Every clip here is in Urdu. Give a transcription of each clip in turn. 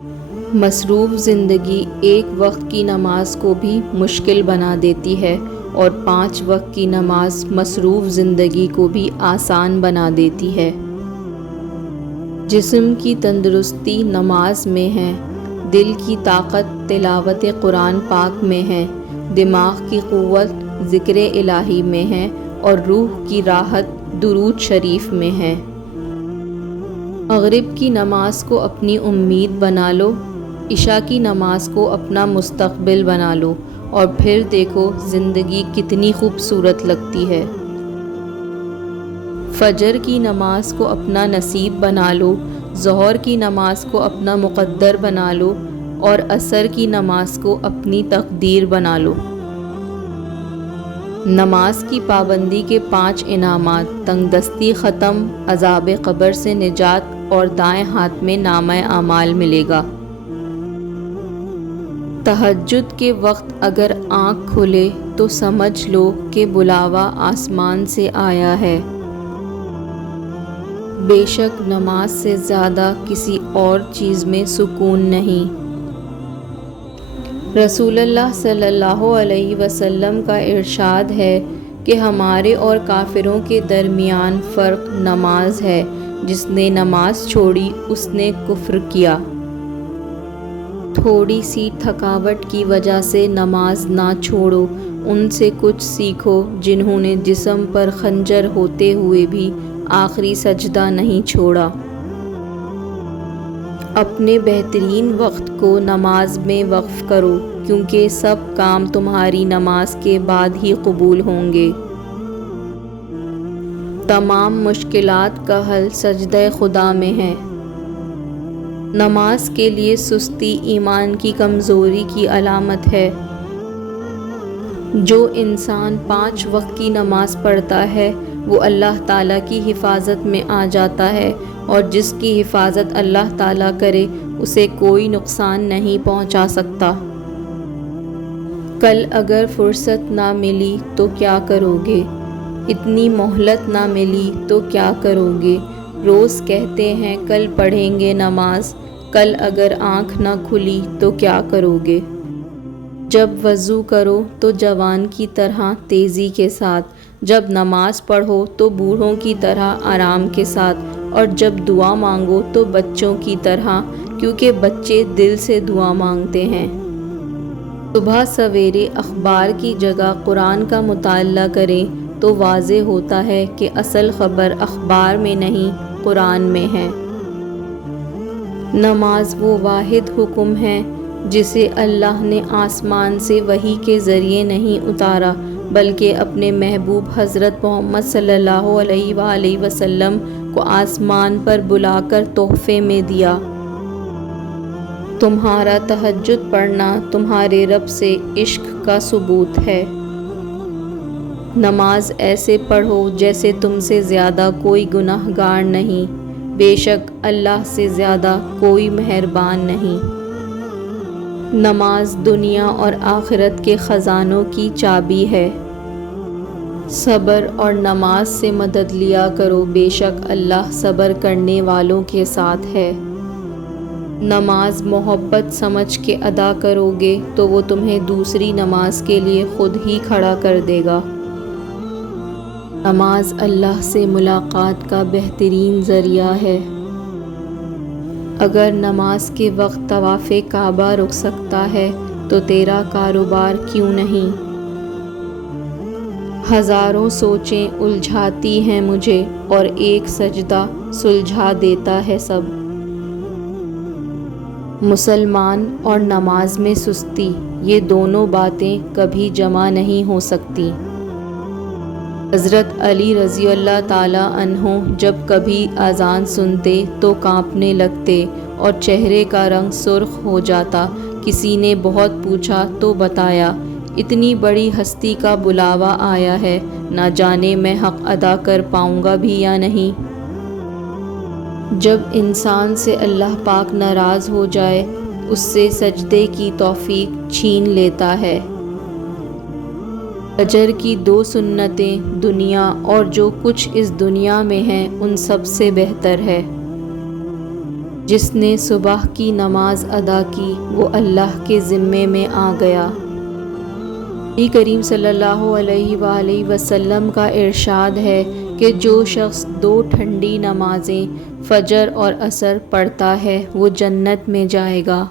مصروف زندگی ایک وقت کی نماز کو بھی مشکل بنا دیتی ہے اور 5 وقت کی نماز مصروف زندگی کو بھی آسان بنا دیتی ہے۔ جسم کی تندرستی نماز میں ہے، دل کی طاقت تلاوت قرآن پاک میں ہے، دماغ کی قوت ذکر الہی میں ہے اور روح کی راحت درود شریف میں ہے۔ مغرب کی نماز کو اپنی امید بنا لو، عشاء کی نماز کو اپنا مستقبل بنا لو اور پھر دیکھو زندگی کتنی خوبصورت لگتی ہے۔ فجر کی نماز کو اپنا نصیب بنا لو، ظہر کی نماز کو اپنا مقدر بنا لو اور عصر کی نماز کو اپنی تقدیر بنا لو۔ نماز کی پابندی کے 5 انعامات: تنگ دستی ختم، عذاب قبر سے نجات اور دائیں ہاتھ میں نامہ اعمال ملے گا۔ تہجد کے وقت اگر آنکھ کھلے تو سمجھ لو کہ بلاوا آسمان سے آیا ہے۔ بے شک نماز سے زیادہ کسی اور چیز میں سکون نہیں۔ رسول اللہ صلی اللہ علیہ وسلم کا ارشاد ہے کہ ہمارے اور کافروں کے درمیان فرق نماز ہے، جس نے نماز چھوڑی اس نے کفر کیا۔ تھوڑی سی تھکاوٹ کی وجہ سے نماز نہ چھوڑو، ان سے کچھ سیکھو جنہوں نے جسم پر خنجر ہوتے ہوئے بھی آخری سجدہ نہیں چھوڑا۔ اپنے بہترین وقت کو نماز میں وقف کرو، کیونکہ سب کام تمہاری نماز کے بعد ہی قبول ہوں گے۔ تمام مشکلات کا حل سجدہ خدا میں ہے۔ نماز کے لیے سستی ایمان کی کمزوری کی علامت ہے۔ جو انسان 5 وقت کی نماز پڑھتا ہے وہ اللہ تعالیٰ کی حفاظت میں آ جاتا ہے، اور جس کی حفاظت اللہ تعالیٰ کرے اسے کوئی نقصان نہیں پہنچا سکتا۔ کل اگر فرصت نہ ملی تو کیا کرو گے؟ اتنی مہلت نہ ملی تو کیا کرو گے؟ روز کہتے ہیں کل پڑھیں گے نماز، کل اگر آنکھ نہ کھلی تو کیا کرو گے؟ جب وضو کرو تو جوان کی طرح تیزی کے ساتھ، جب نماز پڑھو تو بوڑھوں کی طرح آرام کے ساتھ، اور جب دعا مانگو تو بچوں کی طرح، کیونکہ بچے دل سے دعا مانگتے ہیں۔ صبح سویرے اخبار کی جگہ قرآن کا مطالعہ کریں تو واضح ہوتا ہے کہ اصل خبر اخبار میں نہیں قرآن میں ہے۔ نماز وہ واحد حکم ہے جسے اللہ نے آسمان سے وحی کے ذریعے نہیں اتارا، بلکہ اپنے محبوب حضرت محمد صلی اللہ علیہ وآلہ وسلم کو آسمان پر بلا کر تحفے میں دیا۔ تمہارا تہجد پڑھنا تمہارے رب سے عشق کا ثبوت ہے۔ نماز ایسے پڑھو جیسے تم سے زیادہ کوئی گناہ گار نہیں، بے شک اللہ سے زیادہ کوئی مہربان نہیں۔ نماز دنیا اور آخرت کے خزانوں کی چابی ہے۔ صبر اور نماز سے مدد لیا کرو، بے شک اللہ صبر کرنے والوں کے ساتھ ہے۔ نماز محبت سمجھ کے ادا کرو گے تو وہ تمہیں دوسری نماز کے لیے خود ہی کھڑا کر دے گا۔ نماز اللہ سے ملاقات کا بہترین ذریعہ ہے۔ اگر نماز کے وقت طواف کعبہ رک سکتا ہے تو تیرا کاروبار کیوں نہیں؟ ہزاروں سوچیں الجھاتی ہیں مجھے اور ایک سجدہ سلجھا دیتا ہے سب۔ مسلمان اور نماز میں سستی، یہ دونوں باتیں کبھی جمع نہیں ہو سکتی۔ حضرت علی رضی اللہ تعالیٰ عنہ جب کبھی اذان سنتے تو کانپنے لگتے اور چہرے کا رنگ سرخ ہو جاتا۔ کسی نے بہت پوچھا تو بتایا، اتنی بڑی ہستی کا بلاوا آیا ہے، نہ جانے میں حق ادا کر پاؤں گا بھی یا نہیں۔ جب انسان سے اللہ پاک ناراض ہو جائے اس سے سجدے کی توفیق چھین لیتا ہے۔ فجر کی 2 سنتیں دنیا اور جو کچھ اس دنیا میں ہیں ان سب سے بہتر ہے۔ جس نے صبح کی نماز ادا کی وہ اللہ کے ذمے میں آ گیا۔ نبی کریم صلی اللہ علیہ وآلہ وسلم کا ارشاد ہے کہ جو شخص 2 ٹھنڈی نمازیں فجر اور عصر پڑھتا ہے وہ جنت میں جائے گا۔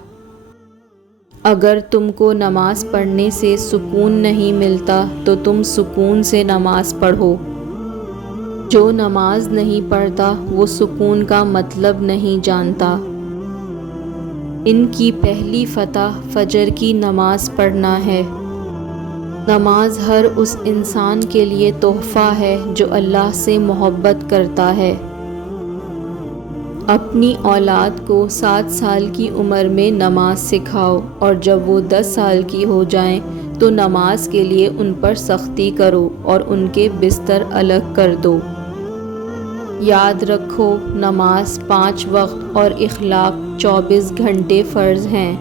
اگر تم کو نماز پڑھنے سے سکون نہیں ملتا تو تم سکون سے نماز پڑھو۔ جو نماز نہیں پڑھتا وہ سکون کا مطلب نہیں جانتا۔ ان کی پہلی فتح فجر کی نماز پڑھنا ہے۔ نماز ہر اس انسان کے لیے تحفہ ہے جو اللہ سے محبت کرتا ہے۔ اپنی اولاد کو 7 سال کی عمر میں نماز سکھاؤ اور جب وہ 10 سال کی ہو جائیں تو نماز کے لیے ان پر سختی کرو اور ان کے بستر الگ کر دو۔ یاد رکھو نماز 5 وقت اور اخلاق 24 گھنٹے فرض ہیں۔